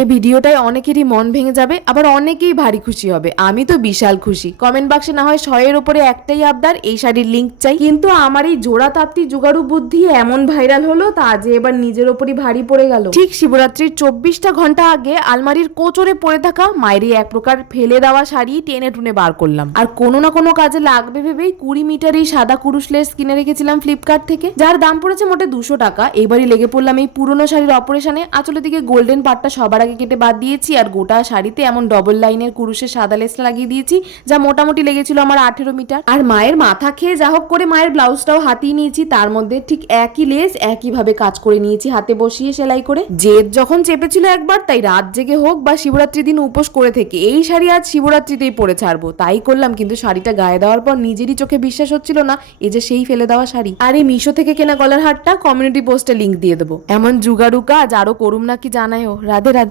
এই ভিডিওটায় অনেকেরই মন ভেঙে যাবে, আবার অনেকেই ভারী খুশি হবে। আমি তো বিশাল খুশি। কমেন্ট বাক্সে না হয় শয়ের ওপরে একটাই আবদার, এই শাড়ির লিঙ্ক চাই। কিন্তু আমার এই জোড়া তাপ্তি জুগাড়ু বুদ্ধি এমন ভাইরাল হলো, তা যে এবার নিজের ওপরই ভারী পড়ে গেল। ঠিক শিবরাত্রির চব্বিশটা ঘণ্টা আগে আলমারির কোচরে পড়ে থাকা মায়েরই এক প্রকার ফেলে দেওয়া শাড়ি টেনে টুনে বার করলাম। আর কোনো না কোনো কাজে লাগবে ভেবেই কুড়ি মিটার এই সাদা কুরুশ লেস কিনে রেখেছিলাম ফ্লিপকার্ট থেকে, যার দাম পড়েছে মোটে দুশো টাকা। এবারই লেগে পড়লাম এই পুরনো শাড়ির অপারেশনে। আঁচলের দিকে গোল্ডেন পাটটা সবার আগে কেটে বাদ দিয়েছি আর গোটা শাড়িতে এমন ডবল লাইনের কুরুশের সাদা লেস লাগিয়ে দিয়েছি, যা মোটামুটি লেগেছিল আমার আঠেরো মিটার। আর মায়ের মাথা খেয়ে যা হোক করে মায়ের ব্লাউজটাও হাতিয়ে নিয়েছি, তার মধ্যে ঠিক একই লেস একইভাবে কাজ করে নিয়েছি, হাতে বসিয়ে সেলাই করে। জেদ যখন চেপেছিল একবার, তাই রাত জেগে হোক বা শিবরাত্রি দিন উপোস করে থেকে, এই শাড়ি আজ শিবরাত্রিতেই পরে ছাড়বো। তাই করলাম, কিন্তু শাড়িটা গায়ে দেওয়ার পর নিজেরই চোখে বিশ্বাস হচ্ছিল না এই যে সেই ফেলে দেওয়া শাড়ি। আর এই মিশো থেকে কেনা গলার হারটা কমিউনিটি পোস্টে লিঙ্ক দিয়ে দেবো। এমন জুগাড়ু কাজ আরও করুম নাকি জানায়ও। রাধে রাধে।